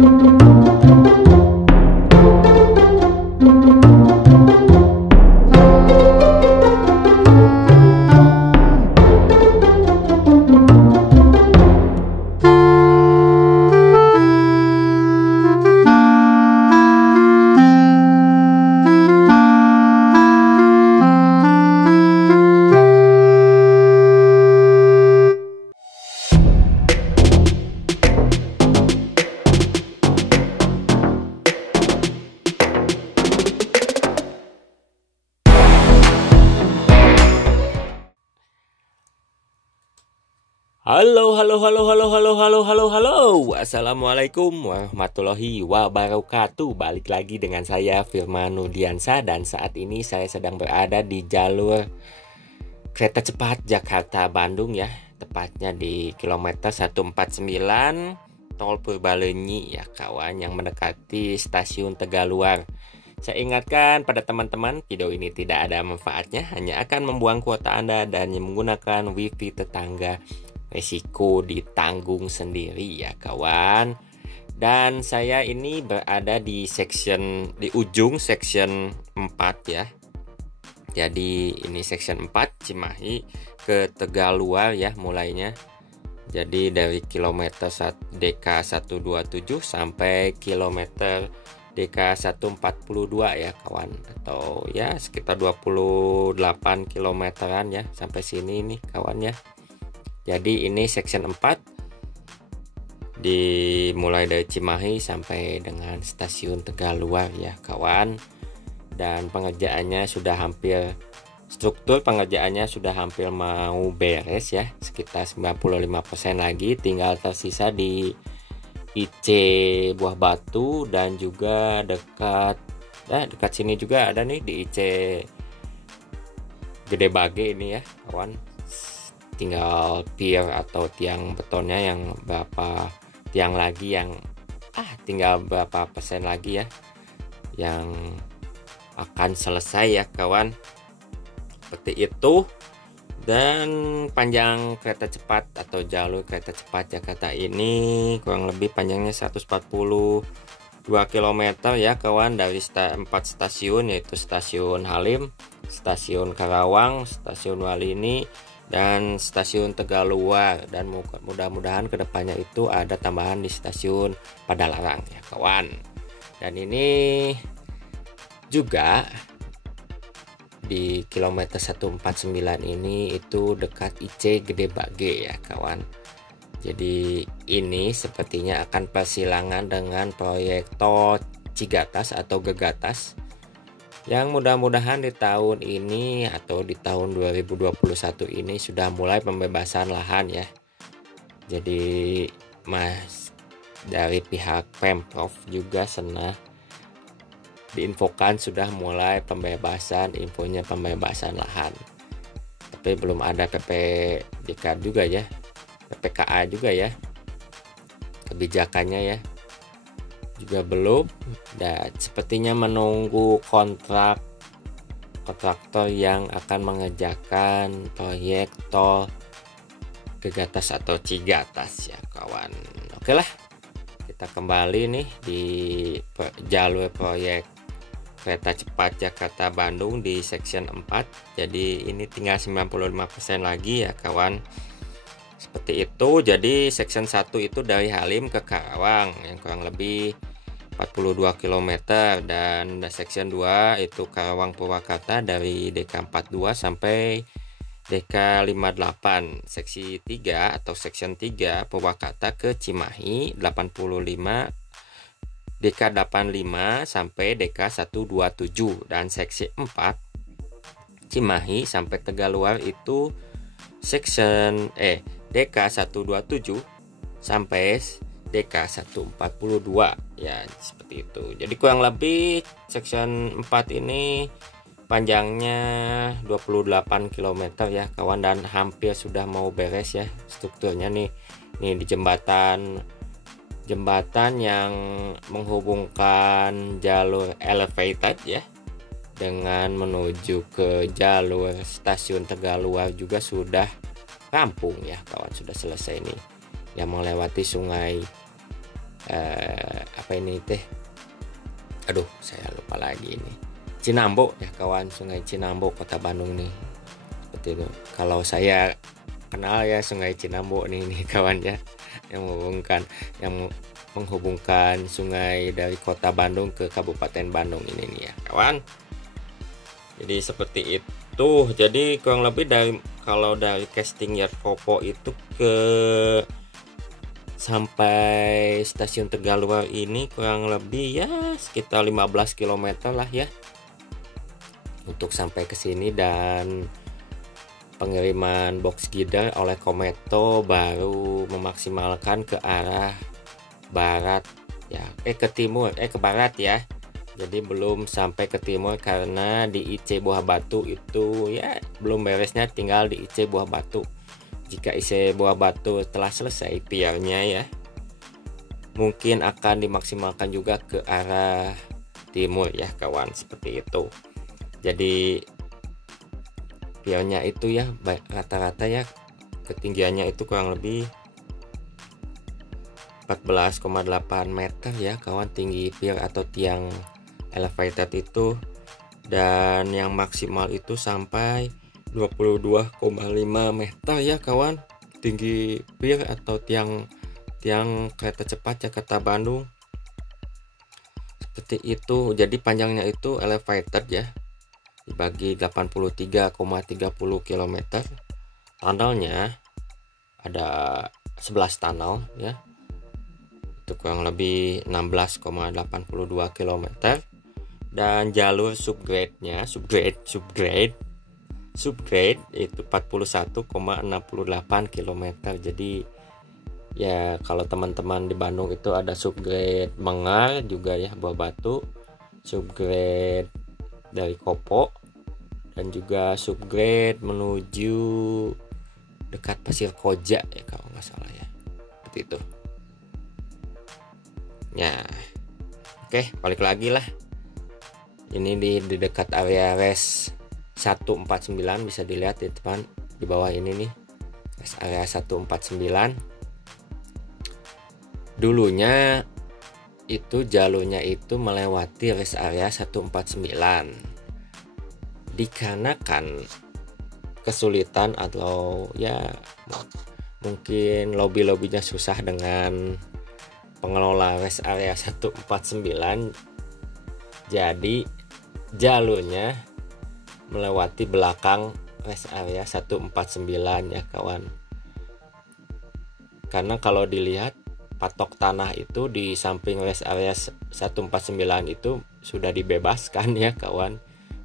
Halo. Assalamualaikum warahmatullahi wabarakatuh. Balik lagi dengan saya Firman Nurdiansa, dan saat ini saya sedang berada di jalur kereta cepat Jakarta Bandung ya. Tepatnya di kilometer 149 Tol Purbalenyi ya kawan, yang mendekati stasiun Tegaluar. Saya ingatkan pada teman-teman, video ini tidak ada manfaatnya, hanya akan membuang kuota Anda dan menggunakan wifi tetangga. Resiko ditanggung sendiri ya kawan. Dan saya ini berada di ujung section 4 ya. Jadi ini section 4 Cimahi ke Tegaluar ya mulainya. Jadi dari kilometer DK 127 sampai kilometer DK 142 ya kawan, atau ya sekitar 28 kilometeran ya sampai sini nih kawan ya. Jadi ini section 4 dimulai dari Cimahi sampai dengan stasiun Tegaluar ya kawan. Dan struktur pengerjaannya sudah hampir mau beres ya, sekitar 95% lagi, tinggal tersisa di IC Buah Batu, dan juga dekat sini juga ada nih di IC Gede Bage ini ya kawan. Tinggal pier atau tiang betonnya yang tinggal berapa persen lagi ya yang akan selesai ya kawan, seperti itu. Dan panjang kereta cepat atau jalur kereta cepat Jakarta ini kurang lebih panjangnya 142 km ya kawan, dari 4 stasiun, yaitu stasiun Halim, stasiun Karawang, stasiun Walini, dan stasiun Tegaluar. Dan mudah-mudahan kedepannya itu ada tambahan di stasiun Padalarang ya kawan. Dan ini juga di kilometer 149 ini itu dekat IC Gede Bage ya kawan. Jadi ini sepertinya akan persilangan dengan proyek tol Cigatas atau Gegatas, yang mudah-mudahan di tahun ini atau di tahun 2021 ini sudah mulai pembebasan lahan ya. Jadi dari pihak Pemprov juga diinfokan sudah mulai pembebasan lahan. Tapi belum ada PPDK juga ya, PPKA juga ya, kebijakannya ya juga belum. Dan sepertinya menunggu kontraktor yang akan mengerjakan proyek tol Gegatas atau Cigatas ya kawan. Oke lah, kita kembali nih di jalur proyek kereta cepat Jakarta Bandung di section 4. Jadi ini tinggal 95% lagi ya kawan, seperti itu. Jadi section 1 itu dari Halim ke Karawang yang kurang lebih 42 km, dan section 2 itu Karawang Purwakarta dari DK 42 sampai DK 58. Seksi 3 atau section 3 Purwakarta ke Cimahi 85, DK 85 sampai DK 127. Dan seksi 4 Cimahi sampai Tegaluar itu section DK 127 sampai DK 142 ya, seperti itu. Jadi kurang lebih section 4 ini panjangnya 28 km ya kawan, dan hampir sudah mau beres ya strukturnya nih di jembatan yang menghubungkan jalur elevated ya dengan menuju ke jalur stasiun Tegaluar juga sudah rampung ya kawan, sudah selesai nih, yang melewati sungai apa ini teh, aduh saya lupa lagi ini, Cinambo ya kawan, Sungai Cinambo Kota Bandung nih, seperti itu. Kalau saya kenal ya Sungai Cinambo nih kawan ya, yang menghubungkan sungai dari Kota Bandung ke Kabupaten Bandung ini nih ya kawan. Jadi seperti itu. Jadi kurang lebih kalau dari casting yard Popo itu ke sampai stasiun Tegaluar ini kurang lebih ya sekitar 15 km lah ya untuk sampai ke sini. Dan pengiriman box gider oleh Kometo baru memaksimalkan ke arah barat ya, ke timur, ke barat ya. Jadi belum sampai ke timur karena di IC Buah Batu itu ya belum beresnya, tinggal di IC Buah Batu. Jika IC Buah Batu telah selesai PR-nya ya, mungkin akan dimaksimalkan juga ke arah timur ya kawan, seperti itu. Jadi PR-nya itu ya rata-rata ya ketinggiannya itu kurang lebih 14,8 meter ya kawan, tinggi pier atau tiang elevated itu. Dan yang maksimal itu sampai 22,5 meter ya kawan, tinggi pier atau tiang kereta cepat Jakarta Bandung, seperti itu. Jadi panjangnya itu elevated ya dibagi 83,30 km. Tunnelnya ada 11 tunnel ya, itu kurang lebih 16,82 km. Dan jalur subgrade-nya subgrade itu 41,68 km. Jadi ya kalau teman-teman di Bandung itu ada subgrade Mengar juga ya, Buah Batu, subgrade dari Kopo, dan juga subgrade menuju dekat Pasir Koja ya kalau nggak salah ya, seperti itu ya. Oke, balik lagi lah, ini di dekat area res 149, bisa dilihat di depan di bawah ini nih, res area 149. Dulunya itu jalurnya itu melewati res area 149, dikarenakan kesulitan atau ya mungkin lobby-lobbynya susah dengan pengelola res area 149. Jadi jalurnya melewati belakang res area 149 ya kawan. Karena kalau dilihat patok tanah itu di samping res area 149 itu sudah dibebaskan ya kawan.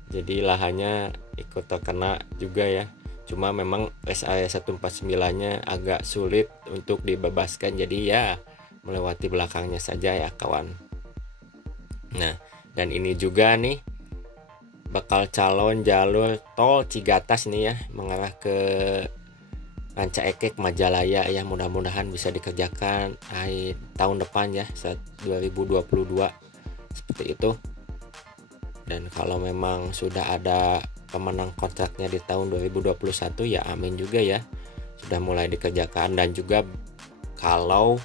Jadi lahannya ikut terkena juga ya. Cuma memang res area 149-nya agak sulit untuk dibebaskan, jadi ya melewati belakangnya saja ya kawan. Nah, dan ini juga nih bakal calon jalur tol Cigatas nih ya, mengarah ke Ranca Ekek Majalaya ya, mudah-mudahan bisa dikerjakan tahun depan ya, 2022 seperti itu. Dan kalau memang sudah ada pemenang kontraknya di tahun 2021 ya amin juga ya, sudah mulai dikerjakan. Dan juga kalau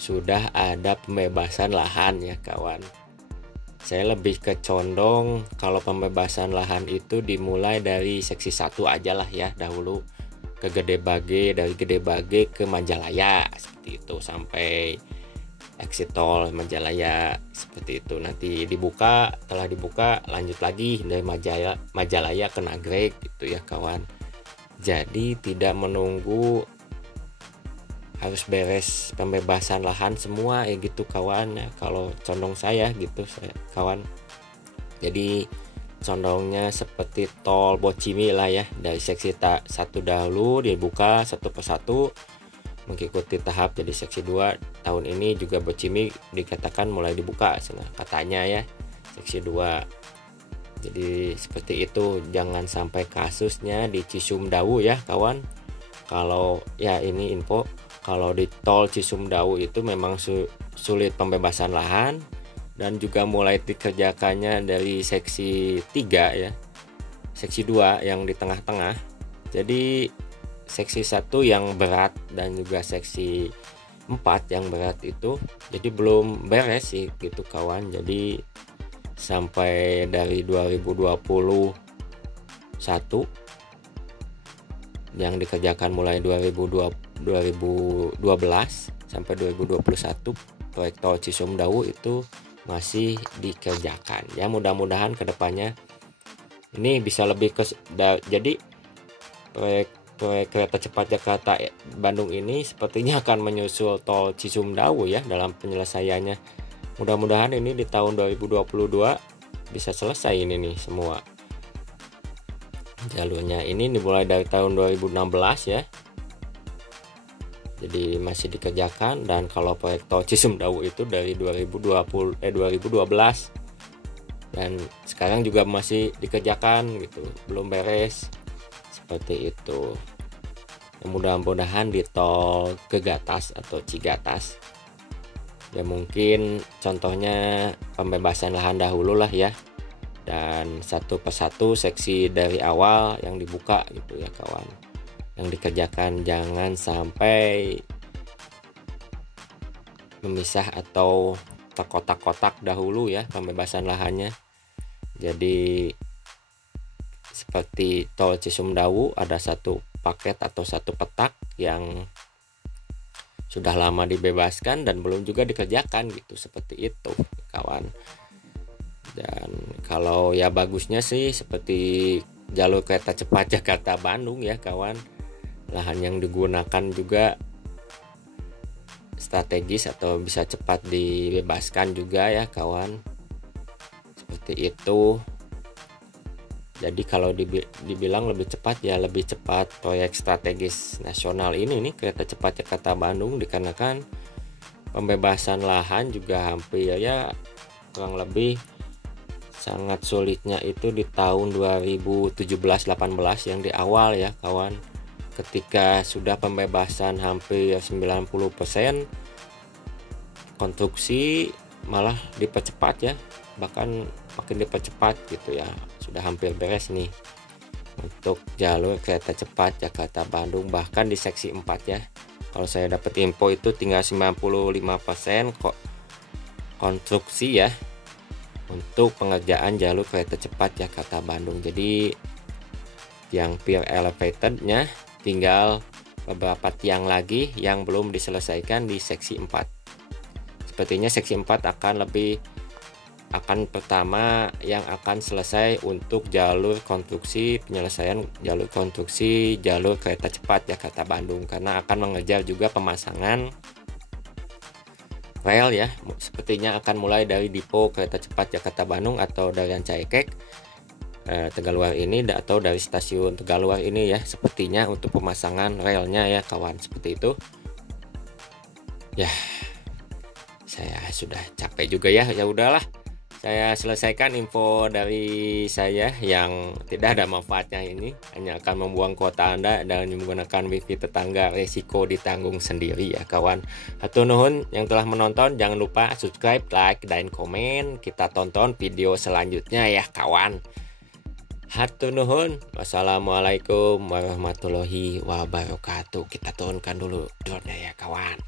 sudah ada pembebasan lahan ya kawan, saya lebih ke condong kalau pembebasan lahan itu dimulai dari seksi 1 aja lah ya dahulu, ke Gede Bage, dari Gede Bage ke Majalaya seperti itu, sampai exit tol Majalaya seperti itu. Nanti setelah dibuka lanjut lagi dari Majalaya ke Nagreg gitu ya kawan. Jadi tidak menunggu harus beres pembebasan lahan semua ya gitu kawan ya, kalau condong saya gitu kawan. Jadi condongnya seperti tol Bocimi lah ya, dari seksi 1 dahulu dibuka satu persatu mengikuti tahap jadi seksi 2. Tahun ini juga Bocimi dikatakan mulai dibuka katanya ya, seksi 2. Jadi seperti itu, jangan sampai kasusnya di Cisumdawu ya kawan. Kalau ya ini info, kalau di tol Cisumdawu itu memang sulit pembebasan lahan, dan juga mulai dikerjakannya dari seksi 3 ya, seksi 2 yang di tengah-tengah. Jadi seksi 1 yang berat dan juga seksi 4 yang berat itu, jadi belum beres sih gitu kawan. Jadi sampai dari 2021 yang dikerjakan mulai 2012 sampai 2021, proyek tol Cisumdawu itu masih dikerjakan ya. Mudah-mudahan kedepannya ini bisa lebih jadi proyek kereta cepat Jakarta Bandung ini sepertinya akan menyusul tol Cisumdawu ya dalam penyelesaiannya. Mudah-mudahan ini di tahun 2022 bisa selesai ini nih semua jalurnya. Ini dimulai dari tahun 2016 ya, jadi masih dikerjakan. Dan kalau proyek tol Cisumdawu itu dari 2012 dan sekarang juga masih dikerjakan gitu, belum beres seperti itu. Mudah-mudahan di tol Gegatas atau Cigatas ya, mungkin contohnya pembebasan lahan dahulu lah ya, dan satu persatu seksi dari awal yang dibuka gitu ya kawan, yang dikerjakan. Jangan sampai memisah atau terkotak-kotak dahulu ya pembebasan lahannya. Jadi seperti tol Cisumdawu ada satu paket atau satu petak yang sudah lama dibebaskan dan belum juga dikerjakan gitu, seperti itu kawan. Dan kalau ya bagusnya sih seperti jalur kereta cepat Jakarta Bandung ya kawan, lahan yang digunakan juga strategis atau bisa cepat dibebaskan juga ya kawan, seperti itu. Jadi kalau dibilang lebih cepat ya lebih cepat proyek strategis nasional ini nih kereta cepat Jakarta Bandung, dikarenakan pembebasan lahan juga hampir ya kurang lebih sangat sulitnya itu di tahun 2017-18 yang di awal ya kawan, ketika sudah pembebasan hampir 90%, konstruksi malah dipercepat ya, bahkan makin dipercepat gitu ya. Sudah hampir beres nih untuk jalur kereta cepat Jakarta Bandung, bahkan di seksi 4 ya. Kalau saya dapat info itu tinggal 95% kok konstruksi ya untuk pengerjaan jalur kereta cepat Jakarta Bandung. Jadi yang pier elevatednya tinggal beberapa tiang lagi yang belum diselesaikan di seksi 4. Sepertinya seksi 4 akan pertama yang akan selesai untuk jalur konstruksi, penyelesaian jalur konstruksi jalur kereta cepat Jakarta Bandung, karena akan mengejar juga pemasangan rel ya. Sepertinya akan mulai dari Depo Kereta Cepat Jakarta Bandung atau dari Rancaikek Tegaluar ini, atau dari stasiun Tegaluar ini ya, sepertinya untuk pemasangan relnya ya kawan, seperti itu ya. Saya sudah capek juga ya, ya udahlah, saya selesaikan info dari saya yang tidak ada manfaatnya ini, hanya akan membuang kuota Anda dan menggunakan wifi tetangga, resiko ditanggung sendiri ya kawan. Hatur nuhun yang telah menonton, jangan lupa subscribe, like, dan komen. Kita tonton video selanjutnya ya kawan. Hatur nuhun. Wassalamualaikum warahmatullahi wabarakatuh. Kita turunkan dulu drone ya kawan.